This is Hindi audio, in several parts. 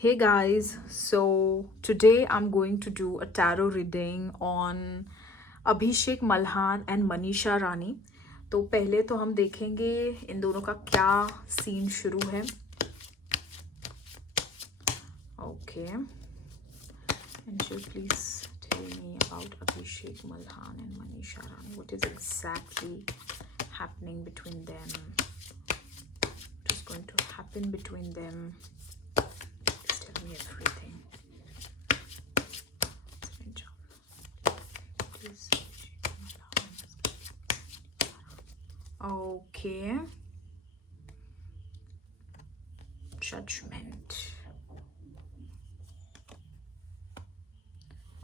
Hey guys, so today I'm going to do a tarot reading on Abhishek Malhan and Manisha Rani. तो पहले तो हम देखेंगे इन दोनों का क्या सीन शुरू है। Okay, and you please tell me about Abhishek Malhan and Manisha Rani, what is exactly happening between them, what is going to happen between them, please tell me everything. Okay. Judgment.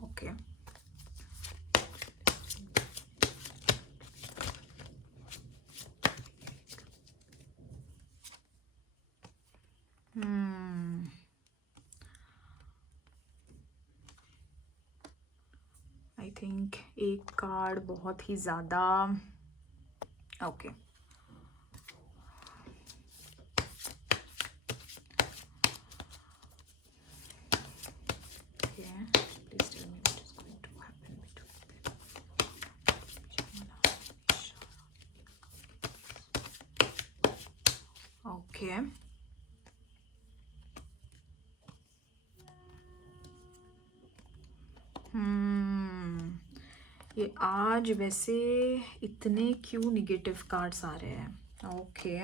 Okay. I think एक कार्ड बहुत ही ज़्यादा ओके ओके ये आज वैसे इतने क्यों निगेटिव कार्ड्स आ रहे हैं। ओके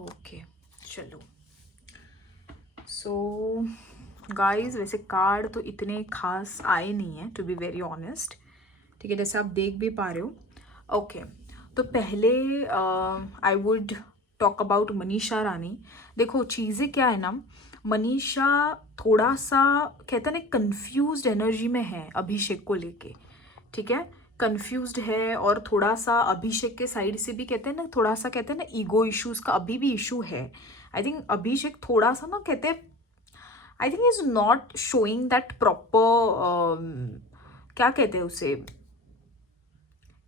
ओके चलो, सो गाइस वैसे कार्ड तो इतने खास आए नहीं हैं टू बी वेरी ऑनेस्ट, ठीक है, जैसे आप देख भी पा रहे हो। ओके तो पहले I would talk about Manisha Rani. देखो चीज़ें क्या है ना, मनीषा थोड़ा सा कहते हैं ना कंफ्यूज्ड एनर्जी में है अभिषेक को लेके, ठीक है, कंफ्यूज्ड है और थोड़ा सा अभिषेक के साइड से भी कहते हैं ना, थोड़ा सा कहते हैं ना ईगो इश्यूज का अभी भी इशू है। आई थिंक अभिषेक थोड़ा सा ना कहते हैं, I think is not showing that proper, क्या कहते हैं उसे,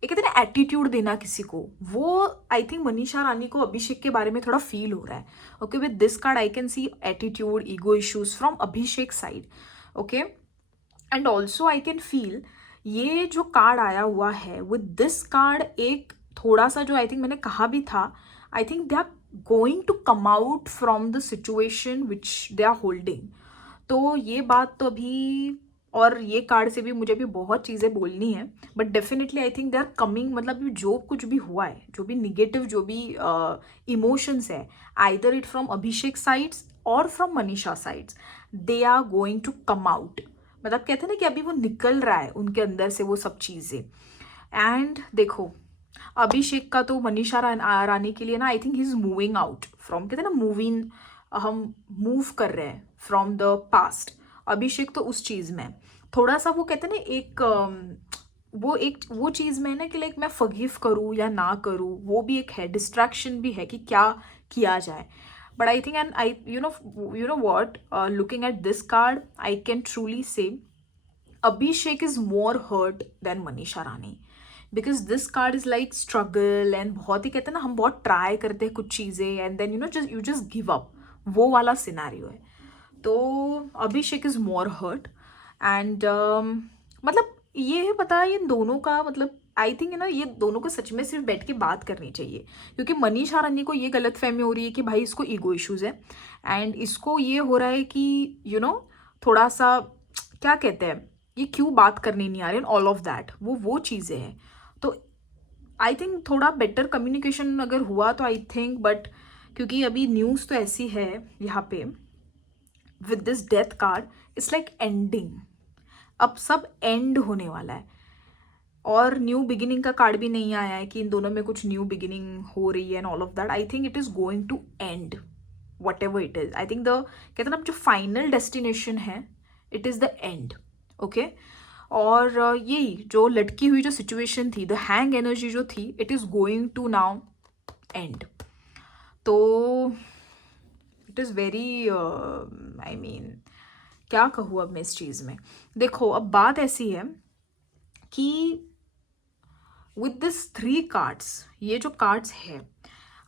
ये कहते हैं ना एटीट्यूड देना किसी को, वो आई थिंक मनीषा रानी को अभिषेक के बारे में थोड़ा फील हो रहा है। Okay with this card I can see attitude ego issues from Abhishek side. Okay and also I can feel ये जो कार्ड आया हुआ है विद दिस कार्ड, एक थोड़ा सा जो आई थिंक मैंने कहा भी था, I think they are going to come out from the situation which they are holding. तो ये बात तो अभी, और ये कार्ड से भी मुझे भी बहुत चीज़ें बोलनी है, but definitely I think they are coming, मतलब जो कुछ भी हुआ है, जो भी निगेटिव, जो भी इमोशंस है, either it from Abhishek sides और from Manisha sides, they are going to come out. मतलब कहते हैं ना कि अभी वो निकल रहा है उनके अंदर से वो सब चीज़ें। एंड देखो अभिषेक का तो मनीषा रानी के लिए ना I think he is moving out from, कहते हैं ना मूविंग, हम मूव कर रहे हैं फ्रॉम द पास्ट। अभिषेक तो उस चीज़ में थोड़ा सा वो कहते हैं ना एक वो चीज़ में है ना कि लाइक मैं फॉरगिव करूँ या ना करूँ, वो भी एक है, डिस्ट्रैक्शन भी है कि क्या किया जाए। But I think and I you know what, looking at this card I can truly say Abhishek is more hurt than Manisha Rani, because this card is like struggle and बहुत ही कहते हैं ना हम बहुत ट्राई करते हैं कुछ चीज़ें and then you just give up, वो वाला सिनेरियो है। तो Abhishek is more hurt and मतलब ये है पता है इन दोनों का, मतलब आई थिंक है ना ये दोनों को सच में सिर्फ बैठ के बात करनी चाहिए, क्योंकि मनीषा रानी को ये गलत फहमी हो रही है कि भाई इसको ईगो इश्यूज है, एंड इसको ये हो रहा है कि थोड़ा सा क्या कहते हैं ये क्यों बात करनी नहीं आ रही, ऑल ऑफ दैट वो चीज़ें हैं। तो आई थिंक थोड़ा बेटर कम्युनिकेशन अगर हुआ तो आई थिंक, बट क्योंकि अभी न्यूज़ तो ऐसी है यहाँ पे with this death card, it's like ending, अब सब एंड होने वाला है। और न्यू बिगिनिंग का कार्ड भी नहीं आया है कि इन दोनों में कुछ न्यू बिगिनिंग हो रही है and all of that. I think it is going to end whatever it is. I think the कहते हैं ना जो फाइनल डेस्टिनेशन है it is the end. Okay और यही जो लटकी हुई जो सिचुएशन थी, द हैंग एनर्जी जो थी, it is going to now end. तो it is very I mean क्या कहूँ अब मैं इस चीज़ में। देखो अब बात ऐसी है कि विद दिस 3 कार्ड्स, ये जो कार्ड्स है,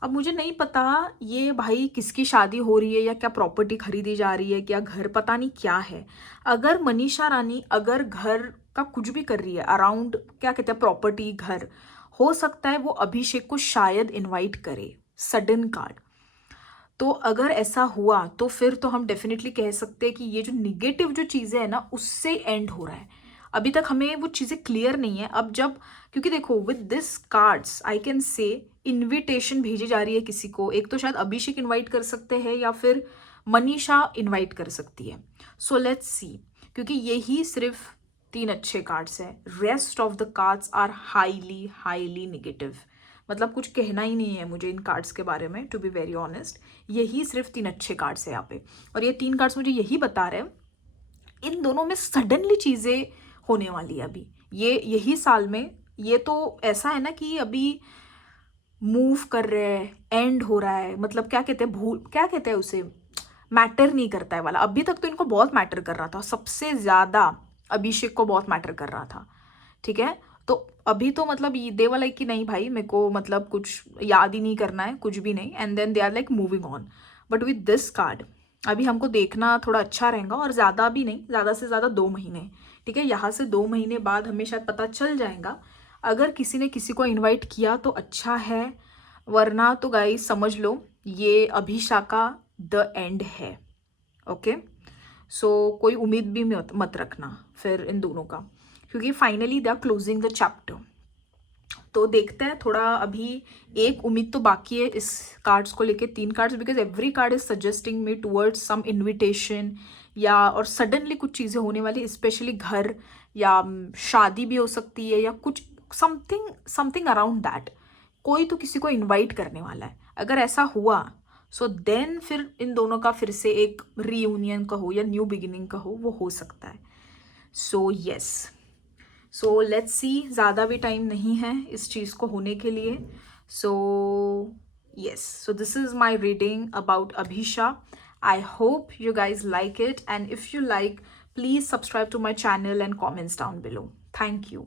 अब मुझे नहीं पता ये भाई किसकी शादी हो रही है या क्या प्रॉपर्टी खरीदी जा रही है, क्या घर, पता नहीं क्या है। अगर मनीषा रानी अगर घर का कुछ भी कर रही है अराउंड, क्या कहते हैं, प्रॉपर्टी, घर, हो सकता है वो अभिषेक को शायद इनवाइट करे। सडन कार्ड, तो अगर ऐसा हुआ तो फिर तो हम डेफिनेटली कह सकते हैं कि ये जो निगेटिव जो चीज़ें हैं ना, उससे एंड हो रहा है। अभी तक हमें वो चीज़ें क्लियर नहीं है। अब जब, क्योंकि देखो with this cards I can say invitation भेजी जा रही है किसी को, एक तो शायद अभिषेक इनवाइट कर सकते हैं या फिर मनीषा इनवाइट कर सकती है। सो लेट्स सी, क्योंकि यही सिर्फ 3 अच्छे कार्ड्स हैं, rest of the cards are highly highly negative. मतलब कुछ कहना ही नहीं है मुझे इन कार्ड्स के बारे में, टू बी वेरी ऑनेस्ट। यही सिर्फ 3 अच्छे कार्ड्स है यहाँ पे, और ये 3 कार्ड्स मुझे यही बता रहे हैं इन दोनों में सडनली चीज़ें होने वाली है अभी, ये यही साल में। ये तो ऐसा है ना कि अभी मूव कर रहे हैं, एंड हो रहा है, मतलब क्या कहते हैं, भूल, क्या कहते हैं उसे, मैटर नहीं करता है वाला। अभी तक तो इनको बहुत मैटर कर रहा था, सबसे ज़्यादा अभिषेक को बहुत मैटर कर रहा था, ठीक है। तो अभी तो मतलब ये दे वाला कि नहीं भाई, मेरे को मतलब कुछ याद ही नहीं करना है, कुछ भी नहीं, and then they are like moving on. But with this card अभी हमको देखना थोड़ा अच्छा रहेगा, और ज़्यादा भी नहीं, ज़्यादा से ज़्यादा 2 महीने, ठीक है। यहाँ से 2 महीने बाद हमें शायद पता चल जाएगा। अगर किसी ने किसी को इन्वाइट किया तो अच्छा है, वरना तो गाइस समझ लो ये अभिषा का द एंड है। ओके, सो कोई उम्मीद भी मत रखना फिर इन दोनों का, क्योंकि finally they are closing the chapter. तो देखते हैं, थोड़ा अभी एक उम्मीद तो बाकी है इस कार्ड्स को लेके, 3 cards, because every card is suggesting me towards some invitation, या और सडनली कुछ चीज़ें होने वाली, स्पेशली घर या शादी भी हो सकती है, या कुछ समथिंग समथिंग अराउंड दैट। कोई तो किसी को इनवाइट करने वाला है। अगर ऐसा हुआ सो देन फिर इन दोनों का फिर से एक रीयूनियन कहो या न्यू बिगिनिंग कहो, वो हो सकता है। So yes, so let's see, ज़्यादा भी टाइम नहीं है इस चीज़ को होने के लिए। सो yes, so this is my reading about Abhisha. I hope you guys like it, and if you like, please subscribe to my channel and comments down below. Thank you.